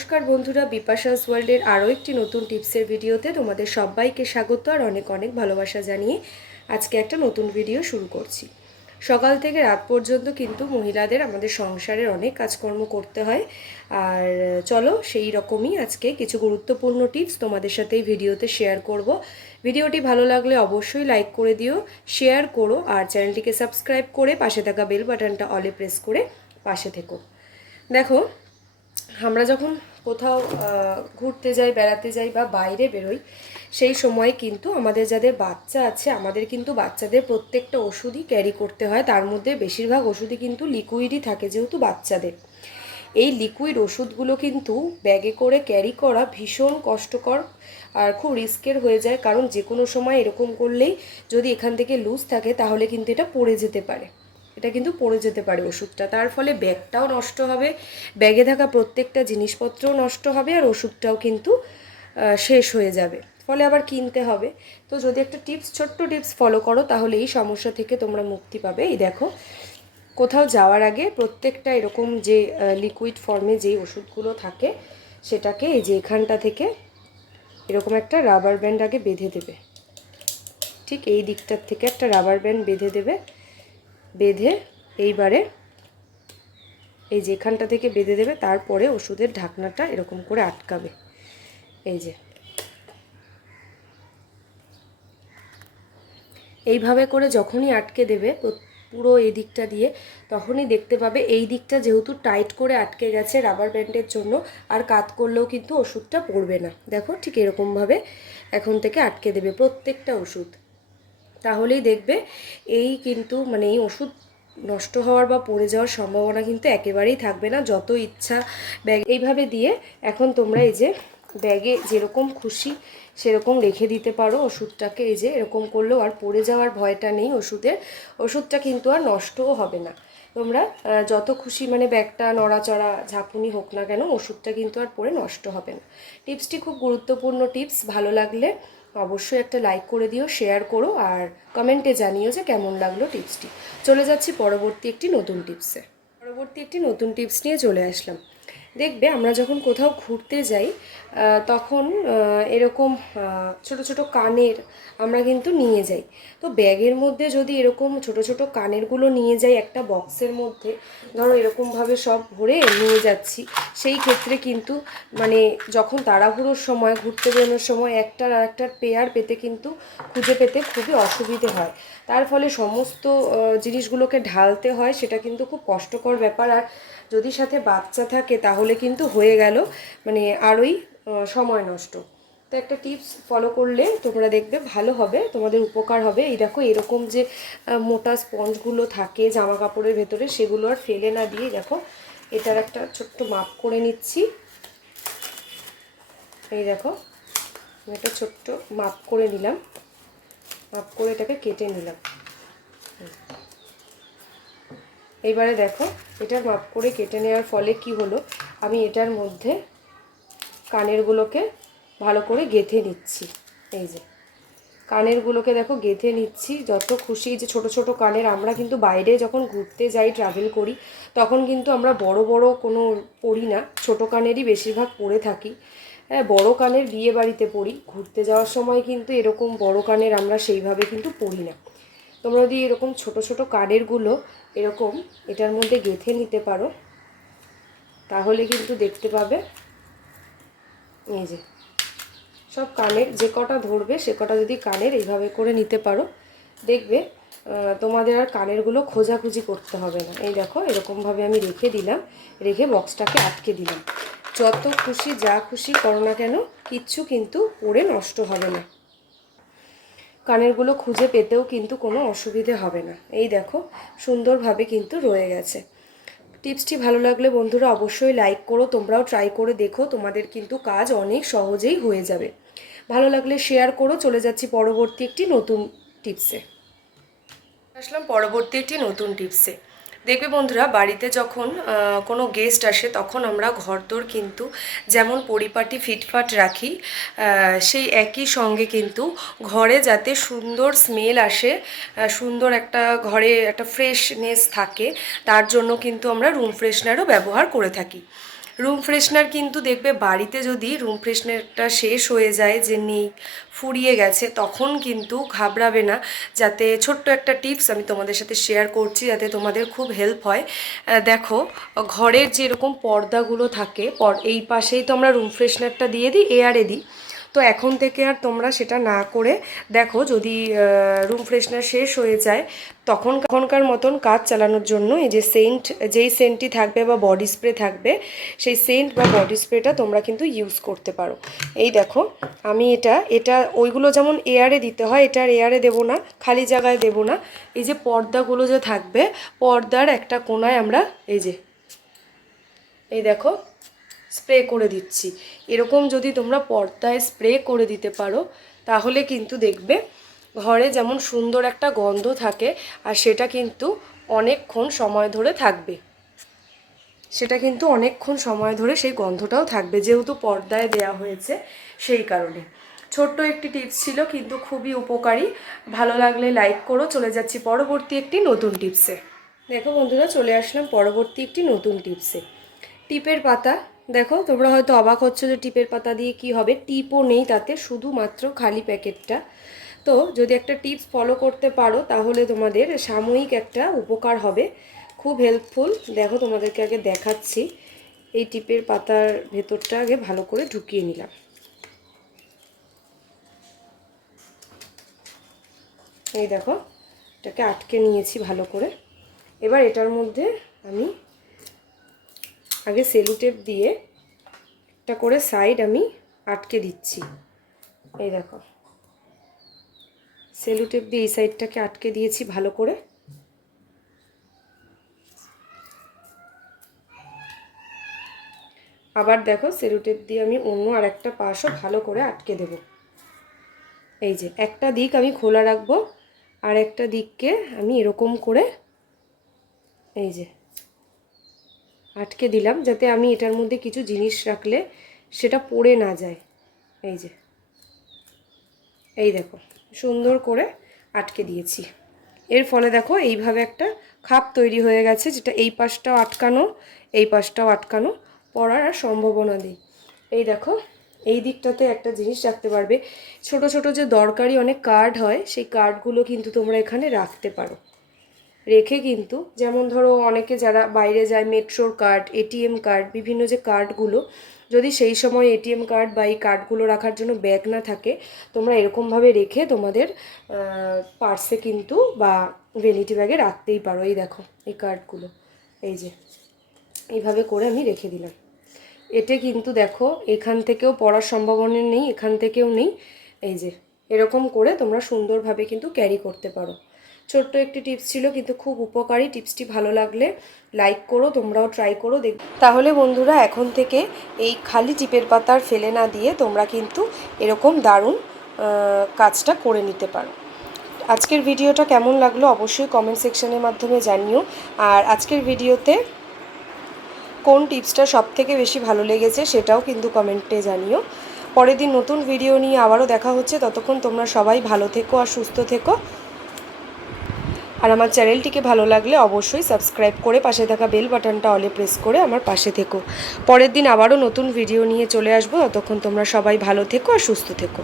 নমস্কার বন্ধুরা, বিপাশাস ওয়ার্ল্ডের আরও একটি নতুন টিপসের ভিডিওতে তোমাদের সবাইকে স্বাগত আর অনেক অনেক ভালোবাসা জানিয়ে আজকে একটা নতুন ভিডিও শুরু করছি। সকাল থেকে রাত পর্যন্ত কিন্তু মহিলাদের আমাদের সংসারের অনেক কাজকর্ম করতে হয়। আর চলো সেই রকমই আজকে কিছু গুরুত্বপূর্ণ টিপস তোমাদের সাথে এই ভিডিওতে শেয়ার করব। ভিডিওটি ভালো লাগলে অবশ্যই লাইক করে দিও, শেয়ার করো আর চ্যানেলটিকে সাবস্ক্রাইব করে পাশে থাকা বেল বাটনটা অলে প্রেস করে পাশে থেকো। দেখো, আমরা যখন কোথাও ঘুরতে যাই, বেড়াতে যাই বা বাইরে বেরোই, সেই সময় কিন্তু আমাদের যাদের বাচ্চা আছে, আমাদের কিন্তু বাচ্চাদের প্রত্যেকটা ওষুধই ক্যারি করতে হয়। তার মধ্যে বেশিরভাগ ওষুধই কিন্তু লিকুইডই থাকে যেহেতু বাচ্চাদের। এই লিকুইড ওষুধগুলো কিন্তু ব্যাগে করে ক্যারি করা ভীষণ কষ্টকর আর খুব রিস্কের হয়ে যায়। কারণ যে কোনো সময় এরকম করলেই যদি এখান থেকে লুজ থাকে, তাহলে কিন্তু এটা পড়ে যেতে পারে। এটা কিন্তু পড়ে যেতে পারে ওষুধটা। তার ফলে ব্যাগটাও নষ্ট হবে, ব্যাগে থাকা প্রত্যেকটা জিনিসপত্রও নষ্ট হবে আর ওষুধটাও কিন্তু শেষ হয়ে যাবে। ফলে আবার কিনতে হবে। তো যদি একটা টিপস, ছোট্ট টিপস ফলো করো, তাহলে এই সমস্যা থেকে তোমরা মুক্তি পাবে। এই দেখো, কোথাও যাওয়ার আগে প্রত্যেকটা এরকম যে লিকুইড ফর্মে যেই ওষুধগুলো থাকে, সেটাকে এই যে এখানটা থেকে এরকম একটা রাবার ব্যান্ড আগে বেঁধে দেবে। ঠিক এই দিকটার থেকে একটা রাবার ব্যান্ড বেঁধে দেবে। বেঁধে এইবারে এই যে এখানটা থেকে বেঁধে দেবে, তারপরে ওষুধের ঢাকনাটা এরকম করে আটকাবে। এই যে। এইভাবে করে যখনই আটকে দেবে পুরো এই দিকটা দিয়ে তখনই দেখতে পাবে এই দিকটা যেহেতু টাইট করে আটকে গেছে রাবার ব্যান্ডের জন্য, আর কাত করলেও কিন্তু ওষুধটা পড়বে না। দেখো ঠিক এরকমভাবে এখন থেকে আটকে দেবে প্রত্যেকটা ওষুধ। তাহলেই দেখবে এই কিন্তু মানে এই ওষুধ নষ্ট হওয়ার বা পড়ে যাওয়ার সম্ভাবনা কিন্তু একেবারেই থাকবে না। যত ইচ্ছা ব্যাগ এইভাবে দিয়ে এখন তোমরা এই যে ব্যাগে যেরকম খুশি সেরকম রেখে দিতে পারো ওষুধটাকে। এই যে এরকম করলেও আর পড়ে যাওয়ার ভয়টা নেই ওষুধের। ওষুধটা কিন্তু আর নষ্টও হবে না। তোমরা যত খুশি মানে ব্যাগটা নড়াচড়া ঝাঁকুনি হোক না কেন ওষুধটা কিন্তু আর পরে নষ্ট হবে না। টিপসটি খুব গুরুত্বপূর্ণ টিপস। ভালো লাগলে অবশ্যই একটা লাইক করে দিও শেয়ার করো আর কমেন্টে জানিও যে কেমন লাগল টিপসটি চলে যাচ্ছি পরবর্তী একটি নতুন টিপসে পরবর্তী একটি নতুন টিপস নিয়ে চলে আসলাম। দেখবে আমরা যখন কোথাও ঘুরতে যাই তখন এরকম ছোট ছোট কানের আমরা কিন্তু নিয়ে যাই। তো ব্যাগের মধ্যে যদি এরকম ছোট ছোট কানেরগুলো নিয়ে যাই একটা বক্সের মধ্যে, ধরো এরকমভাবে সব ভরে নিয়ে যাচ্ছি, সেই ক্ষেত্রে কিন্তু মানে যখন তাড়াহুড়োর সময়, ঘুরতে বেরোনোর সময় একটার আর একটার পেয়ার পেতে কিন্তু খুঁজে পেতে খুবই অসুবিধে হয়। তার ফলে সমস্ত জিনিসগুলোকে ঢালতে হয়, সেটা কিন্তু খুব কষ্টকর ব্যাপার। আর যদি সাথে বাচ্চা থাকে তাহলে কিন্তু হয়ে গেল মানে আরোই সময় নষ্ট। তো একটা টিপস ফলো করলে তোমরা দেখবে ভালো হবে, তোমাদের উপকার হবে। এই দেখো, এরকম যে মোটা স্পঞ্জগুলো থাকে জামা কাপড়ের ভেতরে, সেগুলো আর ফেলে না দিয়ে দেখো, এটার একটা ছোট্ট মাপ করে নিচ্ছি। এই দেখো, আমি একটা ছোট্ট মাপ করে নিলাম, মাপ করে এটাকে কেটে নিলাম। এইবারে দেখো এটার মাপ করে কেটে নেওয়ার ফলে কি হলো? আমি এটার মধ্যে কানেরগুলোকে ভালো করে গেঁথে নিচ্ছি। এই যে, কানেরগুলোকে দেখো গেঁথে নিচ্ছি। যত খুশি যে ছোট ছোট কানের, আমরা কিন্তু বাইরে যখন ঘুরতে যাই ট্রাভেল করি, তখন কিন্তু আমরা বড় বড় কোনো পড়ি না। ছোট কানেরই বেশিরভাগ পরে থাকি। হ্যাঁ বড়ো কানের বিয়ে বাড়িতে পরি ঘুরতে যাওয়ার সময় কিন্তু এরকম বড় কানের আমরা সেইভাবে কিন্তু পড়ি না। তোমরা যদি এরকম ছোট ছোট কানেরগুলো এরকম এটার মধ্যে গেঁথে নিতে পারো, তাহলে কিন্তু দেখতে পাবে, এই যে, সব কানের যে কটা ধরবে সে কটা যদি কানের এইভাবে করে নিতে পারো, দেখবে তোমাদের আর কানেরগুলো খোঁজাখুঁজি করতে হবে না। এই দেখো এরকমভাবে আমি রেখে দিলাম, রেখে বক্সটাকে আটকে দিলাম। যত খুশি যা খুশি করো না কেন, কিচ্ছু কিন্তু পরে নষ্ট হবে না। কানেরগুলো খুঁজে পেতেও কিন্তু কোনো অসুবিধে হবে না। এই দেখো, সুন্দরভাবে কিন্তু রয়ে গেছে। টিপসটি ভালো লাগলে বন্ধুরা অবশ্যই লাইক করো, তোমরাও ট্রাই করে দেখো, তোমাদের কিন্তু কাজ অনেক সহজেই হয়ে যাবে। ভালো লাগলে শেয়ার করো, চলে যাচ্ছি পরবর্তী একটি নতুন টিপসে। আসলাম পরবর্তী একটি নতুন টিপসে। দেখবে বন্ধুরা, বাড়িতে যখন কোনো গেস্ট আসে, তখন আমরা ঘরদোর কিন্তু যেমন পরিপাটি ফিটফাট রাখি সেই একই সঙ্গে কিন্তু ঘরে যাতে সুন্দর স্মেল আসে সুন্দর একটা ঘরে একটা ফ্রেশনেস থাকে, তার জন্য কিন্তু আমরা রুম ফ্রেশনারও ব্যবহার করে থাকি। রুম ফ্রেশনার কিন্তু দেখবে বাড়িতে যদি রুম ফ্রেশনারটা শেষ হয়ে যায়, যে নেই, ফুরিয়ে গেছে, তখন কিন্তু ঘাবড়াবে না। যাতে ছোট্ট একটা টিপস আমি তোমাদের সাথে শেয়ার করছি, যাতে তোমাদের খুব হেল্প হয়। দেখো, ঘরের যেরকম পর্দাগুলো থাকে, পর, এই পাশেই তো আমরা রুম ফ্রেশনারটা দিয়ে দিই এয়ারে দিই। তো এখন থেকে আর তোমরা সেটা না করে দেখো যদি রুম ফ্রেশনার শেষ হয়ে যায়, তখন তখনকার মতন কাজ চালানোর জন্য এই যে সেন্ট যেই সেন্টটি থাকবে বা বডি স্প্রে থাকবে, সেই সেন্ট বা বডি স্প্রেটা তোমরা কিন্তু ইউজ করতে পারো। এই দেখো, আমি এটা এটা ওইগুলো যেমন এয়ারে দিতে হয়, এটা আর এয়ারে দেবো না, খালি জায়গায় দেবো না। এই যে পর্দাগুলো যে থাকবে, পর্দার একটা কোনায় আমরা এই যে, এই দেখো স্প্রে করে দিচ্ছি। এরকম যদি তোমরা পর্দায় স্প্রে করে দিতে পারো, তাহলে কিন্তু দেখবে ঘরে যেমন সুন্দর একটা গন্ধ থাকে আর সেটা কিন্তু অনেকক্ষণ সময় ধরে থাকবে। সেটা কিন্তু অনেকক্ষণ সময় ধরে সেই গন্ধটাও থাকবে, যেহেতু পর্দায় দেয়া হয়েছে সেই কারণে। ছোট্ট একটি টিপস ছিল, কিন্তু খুবই উপকারী। ভালো লাগলে লাইক করো। চলে যাচ্ছি পরবর্তী একটি নতুন টিপসে। দেখো বন্ধুরা, চলে আসলাম পরবর্তী একটি নতুন টিপসে। টিপের পাতা দেখো, তোমরা হয়তো অবাক হচ্ছ যে টিপের পাতা দিয়ে কি হবে। টিপও নেই তাতে, শুধুমাত্র খালি প্যাকেটটা। তো, যদি একটা টিপস ফলো করতে পারো, তাহলে তোমাদের সাময়িক একটা উপকার হবে। খুব হেল্পফুল দেখো, তোমাদেরকে আগে দেখাচ্ছি। এই টিপের পাতার ভেতরটা আগে ভালো করে ঢুকিয়ে নিলাম। এই দেখো, এটাকে আটকে নিয়েছি ভালো করে। এবার এটার মধ্যে আমি আগে সেলুটেপ দিয়ে একটা করে সাইড আমি আটকে দিচ্ছি। এই দেখো। সেলুটেপ দিয়ে এই সাইডটাকে আটকে দিয়েছি ভালো করে। আবার দেখো সেলু টেপ দিয়ে আমি অন্য আর একটা পাশও ভালো করে আটকে দেব। এই যে একটা দিক আমি খোলা রাখব আর একটা দিককে আমি এরকম করে এই যে আটকে দিলাম যাতে আমি এটার মধ্যে কিছু জিনিস রাখলে সেটা পড়ে না যায়। এই যে। এই দেখো, সুন্দর করে আটকে দিয়েছি। এর ফলে দেখো এইভাবে একটা খাপ তৈরি হয়ে গেছে, যেটা এই পাশটাও আটকানো, এই পাশটাও আটকানো পড়ার আর সম্ভাবনা নেই। এই দেখো, এই দিকটাতে একটা জিনিস রাখতে পারবে। ছোট ছোট যে দরকারি অনেক কার্ড হয়, সেই কার্ডগুলো কিন্তু তোমরা এখানে রাখতে পারো। রেখে কিন্তু, যেমন ধরো অনেকে যারা বাইরে যায়, মেট্রোর কার্ড এটিএম কার্ড বিভিন্ন যে কার্ডগুলো যদি সেই সময় এটিএম কার্ড বা এই কার্ডগুলো রাখার জন্য ব্যাগ না থাকে, তোমরা এরকমভাবে রেখে তোমাদের পার্সে কিন্তু বা ভ্যানিটি ব্যাগে রাখতেই পারো। এই দেখো, এই কার্ডগুলো এই যে, এইভাবে করে আমি রেখে দিলাম। এতে কিন্তু দেখো, এখান থেকেও পড়ার সম্ভাবনা নেই, এখান থেকেও নেই, এই যে, এরকম করে তোমরা সুন্দরভাবে কিন্তু ক্যারি করতে পারো। ছোট্ট একটি টিপস ছিল, কিন্তু খুব উপকারী। টিপসটি ভালো লাগলে লাইক করো, তোমরাও ট্রাই করো, দেখ তাহলে বন্ধুরা, এখন থেকে এই খালি টিপের পাতার ফেলে না দিয়ে তোমরা কিন্তু এরকম দারুণ কাজটা করে নিতে পারো। আজকের ভিডিওটা কেমন লাগল অবশ্যই কমেন্ট সেকশনের মাধ্যমে জানিও। আর আজকের ভিডিওতে কোন টিপসটা সব থেকে বেশি ভালো লেগেছে সেটাও কিন্তু কমেন্টে জানিও। পরের দিন নতুন ভিডিও নিয়ে আবারও দেখা হচ্ছে। ততক্ষণ তোমরা সবাই ভালো থেকো আর সুস্থ থেকো। আর আমার চ্যানেলটিকে ভালো লাগলে অবশ্যই সাবস্ক্রাইব করে পাশে থাকা বেল বাটনটা অলে প্রেস করে আমার পাশে থেকো। পরের দিন আবারও নতুন ভিডিও নিয়ে চলে আসব। ততক্ষণ তোমরা সবাই ভালো থেকো আর সুস্থ থেকো।